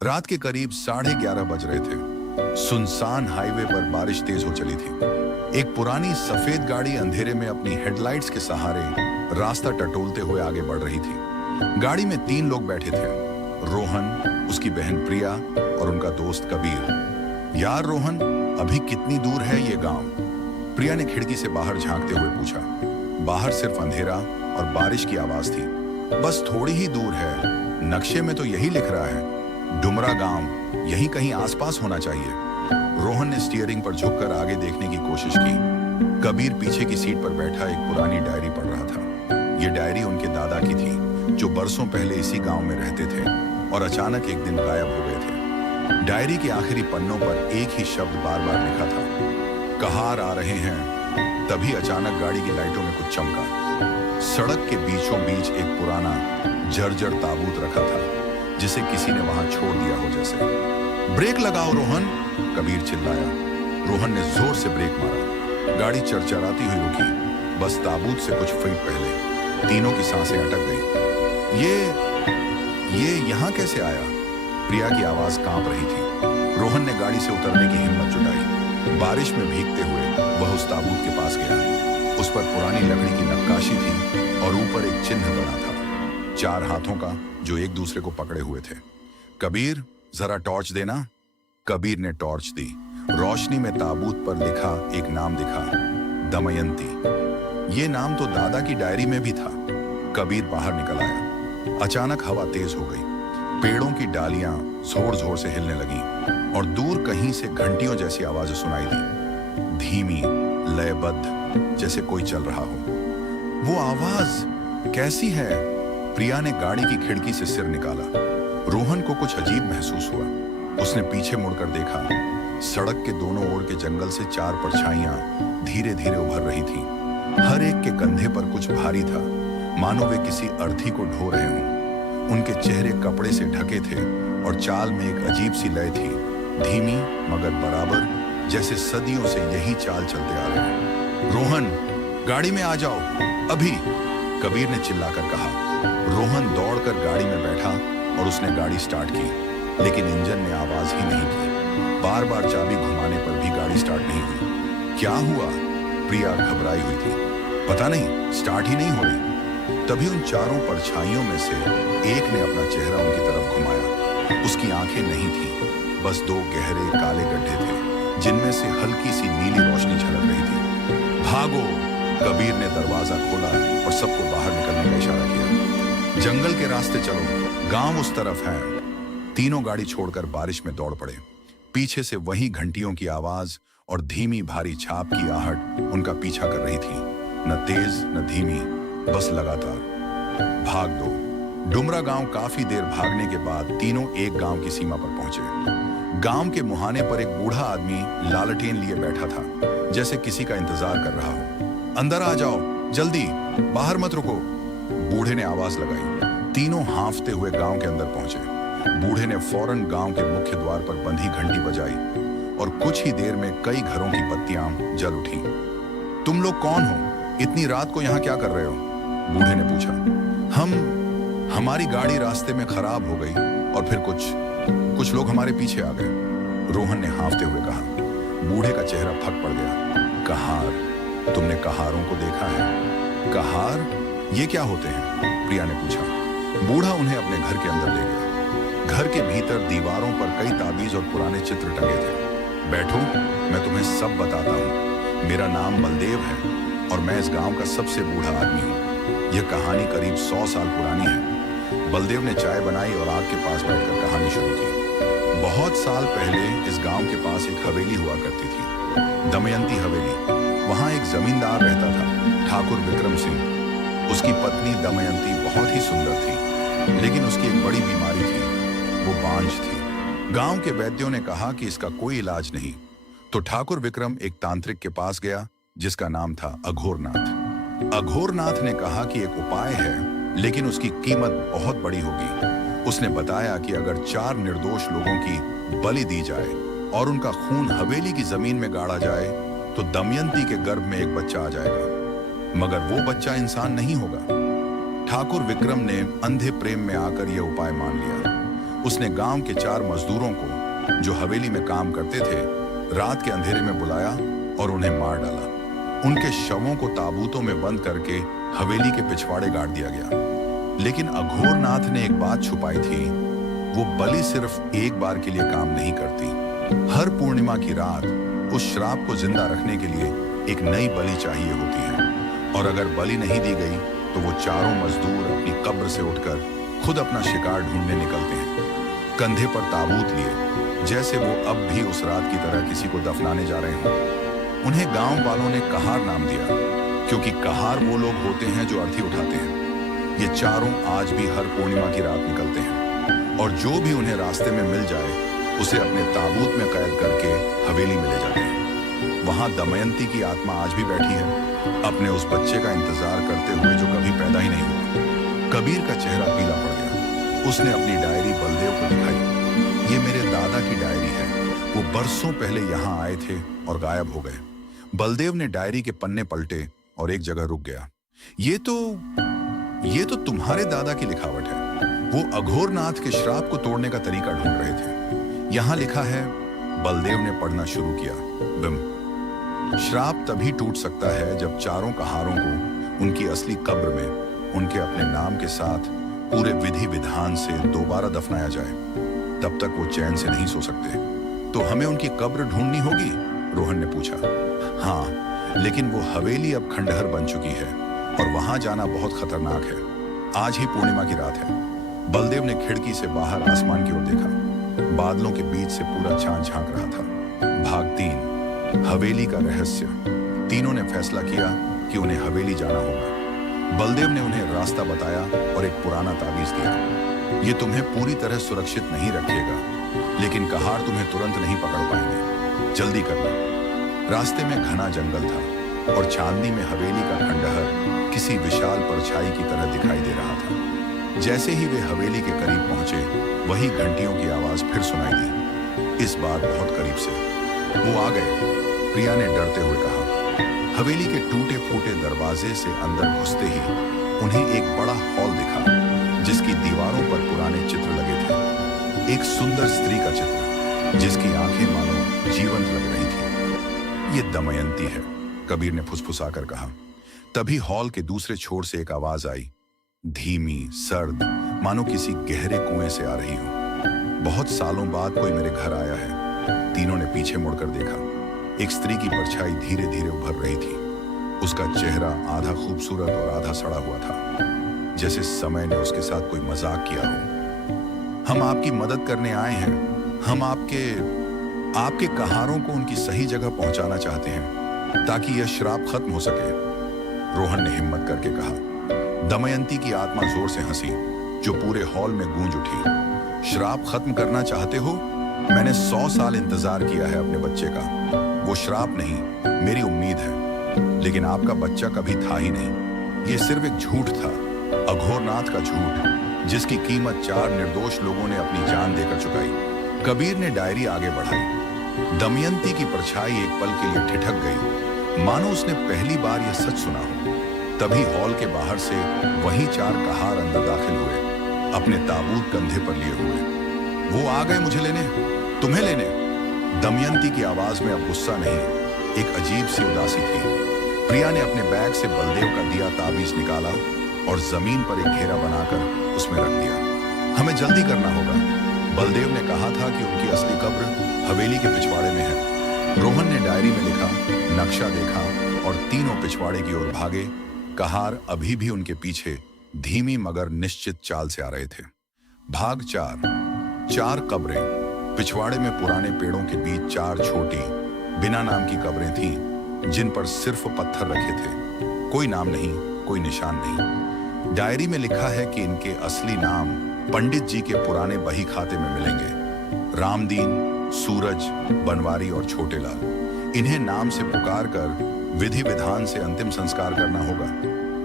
रात के करीब 11:30 बज रहे थे। सुनसान हाईवे पर बारिश तेज हो चली थी। एक पुरानी सफेद गाड़ी अंधेरे में अपनी हेडलाइट्स के सहारे रास्ता टटोलते हुए आगे बढ़ रही थी। गाड़ी में 3 लोग बैठे थे, रोहन, उसकी बहन प्रिया और उनका दोस्त कबीर। यार रोहन, अभी कितनी दूर है ये गांव? प्रिया ने खिड़की से बाहर झांकते हुए पूछा। बाहर सिर्फ अंधेरा और बारिश की आवाज थी। बस थोड़ी ही दूर है, नक्शे में तो यही लिख रहा है, डुमरा गांव, यहीं कहीं आसपास होना चाहिए। रोहन ने स्टीयरिंग पर झुककर आगे देखने की कोशिश की। कबीर पीछे की सीट पर बैठा एक पुरानी डायरी पढ़ रहा था। ये डायरी उनके दादा की थी, जो बरसों पहले इसी गांव में रहते थे और अचानक एक दिन गायब हो गए थे। डायरी के आखिरी पन्नों पर एक ही शब्द बार बार लिखा था, कहार आ रहे हैं। तभी अचानक गाड़ी की लाइटों में कुछ चमका। सड़क के बीचों बीच एक पुराना जर्जर ताबूत रखा था, जिसे किसी ने वहां छोड़ दिया हो जैसे। ब्रेक लगाओ रोहन, कबीर चिल्लाया। रोहन ने जोर से ब्रेक मारा। गाड़ी चरचराती हुई रुकी। बस ताबूत से कुछ फीट पहले तीनों की सांसें अटक गईं। ये यहाँ कैसे आया? प्रिया की आवाज कांप रही थी। रोहन ने गाड़ी से उतरने की हिम्मत जुटाई। बारिश में भीगते हुए वह उस ताबूत के पास गया। उस पर पुरानी लकड़ी की नक्काशी थी और ऊपर एक चिन्ह बना था, 4 हाथों का, जो एक दूसरे को पकड़े हुए थे। कबीर, जरा टॉर्च देना। कबीर ने टॉर्च दी। रोशनी में ताबूत पर लिखा एक नाम दिखा, दमयंती। ये नाम तो दादा की डायरी में भी था। कबीर बाहर निकल आया। अचानक हवा तेज हो गई। पेड़ों की डालियां जोर जोर से हिलने लगी और दूर कहीं से घंटियों जैसी आवाजें सुनाई दी, धीमी, लयबद्ध, जैसे कोई चल रहा हो। वो आवाज कैसी है? प्रिया ने गाड़ी की खिड़की से सिर निकाला। रोहन को कुछ अजीब महसूस हुआ। उसने पीछे मुड़कर देखा। सड़क के दोनों ओर के जंगल से 4 परछाइयां धीरे धीरे उभर रही थी। हर एक के कंधे पर कुछ भारी था, मानो वे किसी अर्थी को ढो रहे हों। उनके चेहरे कपड़े से ढके थे और चाल में एक अजीब सी लय थी, धीमी मगर बराबर, जैसे सदियों से यही चाल चलते आ रहे हैं। रोहन, गाड़ी में आ जाओ, अभी, कबीर ने चिल्लाकर कहा। रोहन दौड़कर गाड़ी में बैठा और उसने गाड़ी स्टार्ट की, लेकिन इंजन ने आवाज ही नहीं की। बार बार चाबी घुमाने पर भी गाड़ी स्टार्ट नहीं हुई। क्या हुआ? प्रिया घबराई हुई थी। पता नहीं, स्टार्ट ही नहीं हो रही। तभी उन 4 परछाइयों में से एक ने अपना चेहरा उनकी तरफ घुमाया। उसकी आंखें नहीं थी, बस 2 गहरे काले गड्ढे थे, जिनमें से हल्की सी नीली रोशनी झलक रही थी। भागो! कबीर ने दरवाजा खोला और सबको बाहर निकलने का इशारा किया। जंगल के रास्ते चलो, गांव उस तरफ है। तीनों गाड़ी छोड़कर बारिश में दौड़ पड़े। पीछे से वही घंटियों की आवाज और धीमी भारी छाप की आहट उनका पीछा कर रही थी, न तेज न धीमी, बस लगातार। भाग दो। डुमरा गांव काफी देर भागने के बाद तीनों एक गांव की सीमा पर पहुंचे। गांव के मुहाने पर एक बूढ़ा आदमी लालटेन लिए बैठा था, जैसे किसी का इंतजार कर रहा हो। अंदर आ जाओ, जल्दी, बाहर मत रुको, बूढ़े ने आवाज लगाई। तीनों हांफते हुए गांव के अंदर पहुंचे। बूढ़े ने फौरन गांव के मुख्य द्वार पर बंधी घंटी बजाई और कुछ ही देर में कई घरों की बत्तियां जल उठी। तुम लोग कौन हो? इतनी रात को यहाँ क्या कर रहे हो? बूढ़े ने पूछा। हमारी गाड़ी रास्ते में खराब हो गई और फिर कुछ लोग हमारे पीछे आ गए, रोहन ने हांफते हुए कहा। बूढ़े का चेहरा फट पड़ गया। कहार? तुमने कहारों को देखा है? कहार? ये क्या होते हैं? प्रिया ने पूछा। बूढ़ा उन्हें अपने घर के अंदर ले गया। घर के भीतर दीवारों पर कई ताबीज और पुराने चित्र टंगे थे। बैठो, मैं तुम्हें सब बताता हूँ। मेरा नाम बलदेव है और मैं इस गांव का सबसे बूढ़ा आदमी हूँ। यह कहानी करीब 100 साल पुरानी है। बलदेव ने चाय बनाई और आग के पास बैठकर कहानी शुरू की। बहुत साल पहले इस गांव के पास एक हवेली हुआ करती थी, दमयंती हवेली। वहां एक जमींदार रहता था, ठाकुर विक्रम सिंह। उसकी पत्नी दमयंती बहुत ही सुंदर थी, लेकिन उसकी एक बड़ी बीमारी थी, वो बांझ थी। गांव के वैद्यों ने कहा कि इसका कोई इलाज नहीं, तो ठाकुर विक्रम एक तांत्रिक के पास गया, जिसका नाम था अघोरनाथ। अघोरनाथ ने कहा कि एक उपाय है, लेकिन उसकी कीमत बहुत बड़ी होगी। उसने बताया कि अगर 4 निर्दोष लोगों की बलि दी जाए और उनका खून हवेली की जमीन में गाड़ा जाए, तो दमयंती के गर्भ में एक बच्चा आ जाएगा, मगर वो बच्चा इंसान नहीं होगा। ठाकुर विक्रम ने अंधे प्रेम में आकर यह उपाय मान लिया। उसने गांव के 4 मजदूरों को, जो हवेली में काम करते थे, रात के अंधेरे में बुलाया और उन्हें मार डाला। उनके शवों को ताबूतों में बंद करके हवेली के पिछवाड़े गाड़ दिया गया। लेकिन अघोरनाथ ने एक बात छुपाई थी, वो बलि सिर्फ एक बार के लिए काम नहीं करती। हर पूर्णिमा की रात उस श्राप को जिंदा रखने के लिए एक नई बलि चाहिए होती है, और अगर बलि नहीं दी गई तो वो चारों मजदूर अपनी कब्र से उठकर खुद अपना शिकार ढूंढने निकलते हैं, कंधे पर ताबूत लिए, जैसे वो अब भी उस रात की तरह किसी को दफनाने जा रहे हों। उन्हें गांव वालों ने कहार नाम दिया, क्योंकि कहार वो लोग होते हैं जो अर्थी उठाते हैं। ये चारों आज भी हर पूर्णिमा की रात निकलते हैं, और जो भी उन्हें रास्ते में मिल जाए उसे अपने ताबूत में कैद करके हवेली में ले जाते हैं। वहां दमयंती की आत्मा आज भी बैठी है, अपने उस बच्चे का इंतजार करते हुए जो कभी पैदा ही नहीं हुआ। कबीर का चेहरा पीला पड़ गया। उसने अपनी डायरी बलदेव को दिखाई। ये मेरे दादा की डायरी है, वो बरसों पहले यहाँ आए थे और गायब हो गए। बलदेव ने डायरी के पन्ने पलटे और एक जगह रुक गया। ये तो तुम्हारे दादा की लिखावट है। वो अघोरनाथ के श्राप को तोड़ने का तरीका ढूंढ रहे थे। यहां लिखा है, बलदेव ने पढ़ना शुरू किया। बिम, श्राप तभी टूट सकता है जब चारों कहारों को उनकी असली कब्र में उनके अपने नाम के साथ पूरे विधि विधान से दोबारा दफनाया जाए। तब तक वो चैन से नहीं सो सकते। तो हमें उनकी कब्र ढूंढनी होगी? रोहन ने पूछा। हाँ, लेकिन वो हवेली अब खंडहर बन चुकी है और वहां जाना बहुत खतरनाक है। आज ही पूर्णिमा की रात है। बलदेव ने खिड़की से बाहर आसमान की ओर देखा। बादलों के बीच से पूरा चांद झांक रहा था। भाग 3, हवेली का रहस्य। तीनों ने फैसला किया कि उन्हें हवेली जाना होगा। बलदेव ने उन्हें रास्ता बताया और एक पुराना ताबीज दिया। ये तुम्हें पूरी तरह सुरक्षित नहीं रखेगा, लेकिन कहार तुम्हें तुरंत नहीं पकड़ पाएंगे। जल्दी करना। रास्ते में घना जंगल था और चांदनी में हवेली का खंडहर किसी विशाल परछाई की तरह दिखाई दे रहा था। जैसे ही वे हवेली के करीब पहुंचे, वही घंटियों की आवाज फिर सुनाई दी, इस बार बहुत करीब से। वो आ गए, प्रिया ने डरते हुए कहा। हवेली के टूटे फूटे दरवाजे से अंदर घुसते ही उन्हें एक बड़ा हॉल दिखा, जिसकी दीवारों पर पुराने चित्र लगे थे। एक सुंदर स्त्री का चित्र, जिसकी आंखें मानो जीवंत लग रही थी। ये दमयंती है, कबीर ने फुसफुसाकर कहा। तभी हॉल के दूसरे छोर से एक आवाज आई, धीमी, सर्द, मानो किसी गहरे कुएं से आ रही हो। बहुत सालों बाद कोई मेरे घर आया है। तीनों ने पीछे मुड़कर देखा। एक स्त्री की परछाई धीरे धीरे उभर रही थी। उसका चेहरा आधा खूबसूरत और आधा सड़ा हुआ था, जैसे समय ने उसके साथ कोई मजाक किया हो। हम आपकी मदद करने आए हैं। हम आपके कहारों को उनकी सही जगह पहुंचाना चाहते हैं, ताकि यह श्राप खत्म हो सके। रोहन ने हिम्मत करके कहा। दमयंती की आत्मा जोर से हंसी, जो पूरे हॉल में गूंज उठी। श्राप खत्म करना चाहते हो? मैंने 100 साल इंतजार किया है अपने बच्चे का। वो श्राप नहीं, मेरी उम्मीद है। लेकिन आपका बच्चा कभी था ही नहीं। ये सिर्फ एक झूठ था, अघोरनाथ का झूठ, जिसकी कीमत 4 निर्दोष लोगों ने अपनी जान देकर चुकाई। कबीर ने डायरी आगे बढ़ाई। दमयंती की परछाई एक पल के लिए ठिठक गई, मानो उसने पहली बार यह सच सुना हो। तभी हॉल के बाहर से वही 4 कहार अंदर दाखिल हुए, अपने ताबूत कंधे पर लिए हुए। वो आ गए मुझे लेने, तुम्हें लेने। दमयंती की आवाज में अब गुस्सा नहीं, एक अजीब सी उदासी थी। प्रिया ने अपने बैग से बलदेव का दिया ताबीज निकाला और जमीन पर एक घेरा बनाकर उसमें रख दिया। हमें जल्दी करना होगा। बलदेव ने कहा था कि उनकी असली कब्र हवेली के पिछवाड़े में है। रोहन ने डायरी में लिखा, नक्शा देखा और तीनों पिछवाड़े की ओर भागे। कहार अभी भी उनके पीछे धीमी मगर निश्चित चाल से आ रहे थे। भाग 4 कब्रें। पिछवाड़े में पुराने पेड़ों के बीच 4 छोटी बिना नाम की कब्रें थीं, जिन पर सिर्फ पत्थर रखे थे। कोई नाम नहीं, कोई निशान नहीं। डायरी में लिखा है कि इनके असली नाम पंडित जी के पुराने बही खाते में मिलेंगे। रामदीन, सूरज, बनवारी और छोटेलाल। इन्हें नाम से पुकार कर विधि विधान से अंतिम संस्कार करना होगा।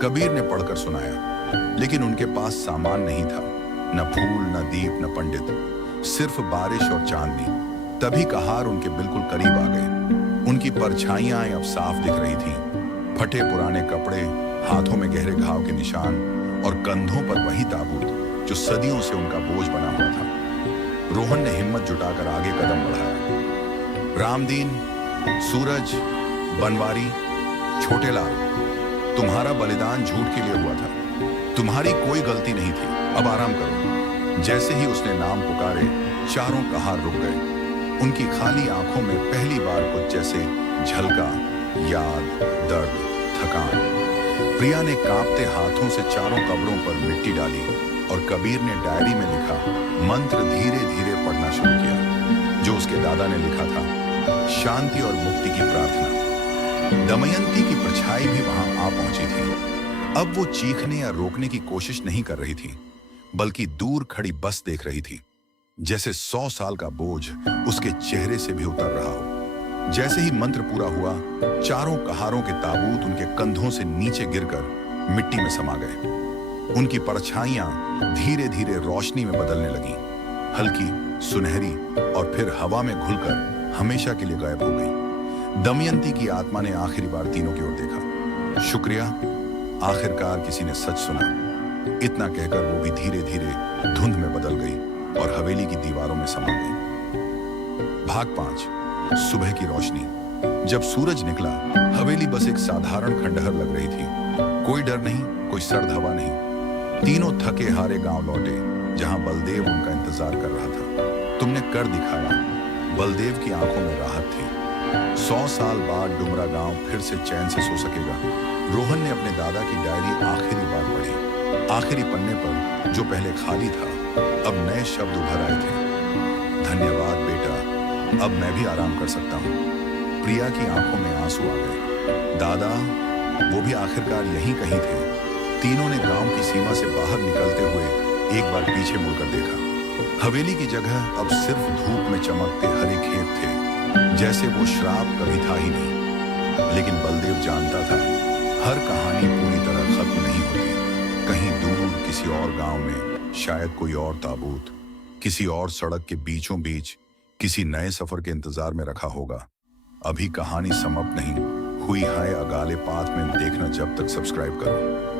कबीर ने पढ़कर सुनाया। लेकिन उनके पास सामान नहीं था, न फूल, न दीप, न पंडित, सिर्फ बारिश और चांदनी। तभी कहार उनके बिल्कुल करीब आ गए। उनकी परछाइयां अब साफ दिख रही थीं। फटे पुराने कपड़े, हाथों में गहरे घाव के निशान और कंधों पर वही ताबूत जो सदियों से उनका बोझ बना हुआ था। रोहन ने हिम्मत जुटाकर आगे कदम बढ़ाया। रामदीन, सूरज, बनवारी, छोटे लाल, तुम्हारा बलिदान झूठ के लिए हुआ था। तुम्हारी कोई गलती नहीं थी, अब आराम करो। जैसे ही उसने नाम पुकारे, चारों कहार रुक गए। उनकी खाली आंखों में पहली बार कुछ जैसे झलका, याद, दर्द, थकान। प्रिया ने कांपते हाथों से चारों कब्रों पर मिट्टी डाली और कबीर ने डायरी में लिखा मंत्र धीरे धीरे पढ़ना शुरू किया, जो उसके दादा ने लिखा था, शांति और मुक्ति की प्रार्थना। दमयंती की परछाई भी वहां आ पहुंची थी। अब वो चीखने या रोकने की कोशिश नहीं कर रही थी, बल्कि दूर खड़ी बस देख रही थी, जैसे 100 साल का बोझ उसके चेहरे से भी उतर रहा हो। जैसे ही मंत्र पूरा हुआ, चारों कहारों के ताबूत उनके कंधों से नीचे गिरकर मिट्टी में समा गए। उनकी परछाइयां धीरे धीरे रोशनी में बदलने लगीं, हल्की, सुनहरी और फिर हवा में घुलकर हमेशा के लिए गायब हो गई। दमयंती की आत्मा ने आखिरी बार तीनों की ओर देखा। शुक्रिया, आखिरकार किसी ने सच सुना। इतना कहकर वो भी धीरे धीरे धुंध में बदल गई और हवेली की दीवारों में समा गई। भाग 5। सुबह की रोशनी। जब सूरज निकला, हवेली बस एक साधारण खंडहर लग रही थी। कोई डर नहीं, कोई सर्द हवा नहीं। तीनों थके हारे गांव लौटे, जहां बलदेव उनका इंतजार कर रहा था। तुमने कर दिखाया। बलदेव की आंखों में राहत थी। 100 साल बाद डुमरा गांव फिर से चैन से सो सकेगा। रोहन ने अपने दादा की डायरी आखिरी बार पढ़ी। आखिरी पन्ने पर, जो पहले खाली था, अब नए शब्द उभर आए थे। धन्यवाद बेटा, अब मैं भी आराम कर सकता हूँ। प्रिया की आंखों में आंसू आ गए। दादा, वो भी आखिरकार यहीं कहीं थे। तीनों ने गांव की सीमा से बाहर निकलते हुए एक बार पीछे मुड़कर देखा। हवेली की जगह अब सिर्फ धूप में चमकते हरे खेत थे, जैसे वो श्राप कभी था ही नहीं। लेकिन बलदेव जानता था, हर कहानी पूरी तरह खत्म नहीं होती। कहीं दूर किसी और गांव में शायद कोई और ताबूत किसी और सड़क के बीचों बीच किसी नए सफर के इंतजार में रखा होगा। अभी कहानी समाप्त नहीं हुई है। अगाले पाथ में देखना। जब तक सब्सक्राइब करो।